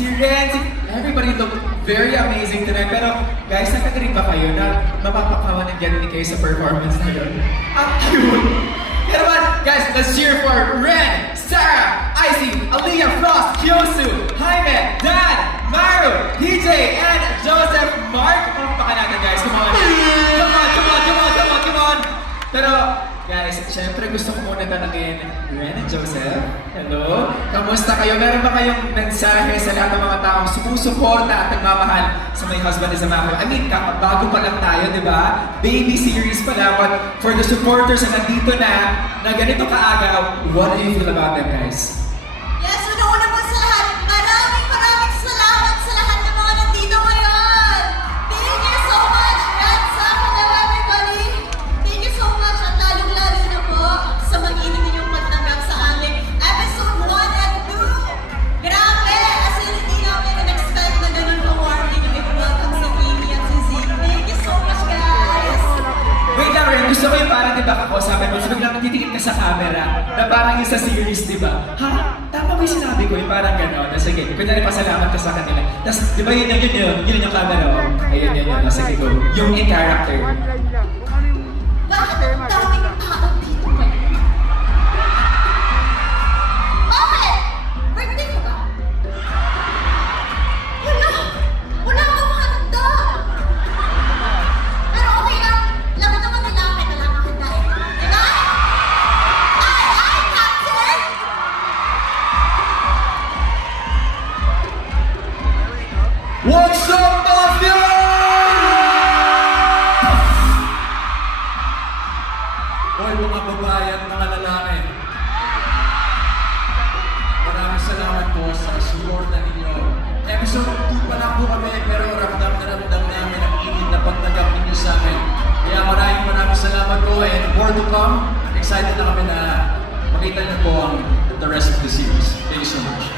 si Ren, everybody looked very amazing tonight. Pero guys, nakagaling ba kayo na mapapakawan ng ganun kayo sa performance na yun? Ang cute! Kaya naman, guys, let's cheer for Ren, Sarah, Icy, Aliyah, Frost, Kyosu, Jaime, Dan, Maru, PJ, and Joseph Mark. Pampakan natin, guys. Come on. Come on, come on, come on, come on, come on. Pero, guys, syempre gusto ko muna tanungin Ren and Joseph. Hello? Kamusta kayo? Meron ba kayong mensahe sa lahat ng mga taong sumusuporta at nagmamahal sa My Husband is a Mafia? I mean, bago pa lang tayo, di ba? Baby series pa lang. But for the supporters na nandito na ganito kaaga, what do you feel about them, guys? Yes, una-una po sa lahat, maraming salamat sa lahat ng mga nandito ngayon. Thank you so much, Red Sam, hello everybody. Thank you so much at lalong-lalo na po sa mag-inig ninyong pagtanggap sa aming episode 1 and 2. Grabe, as in hindi namin in-expect na ganun ka-warm yung i-welcome si Kimi at si Zeke. Thank you so much, guys. Wait lang, Ren. Gusto ko yung parang, di ba, kakausapin mo, so biglang natitingin ka sa camera, na parang yung sa series, di ba? Ha? Tama ba yung sinabi ko? Yung parang gano'n. Sige, kunyari pasalamat ka sa kanila. Tapos, di ba yun yung camera, oh? Ayun, yun. Sige, go. Yung in character. Bakit ang daming tao dito ngayon? Bakit? Birthday ko ba? Wala akong handa. Pero okay lang. Laban naman nila akin na lang ang handa eh. Diba? Ay, Captain! What's up, Mafia? Hoy mga babae at mga lalaki, maraming salamat po sa suporta ninyo. Episode 2 pa lang po kami pero ramdam na ramdam namin ang init na pagtanggap ninyo sa amin. Kaya maraming salamat po and more to come. Excited na kami na makita niyo po ang the rest of the series. Thank you so much.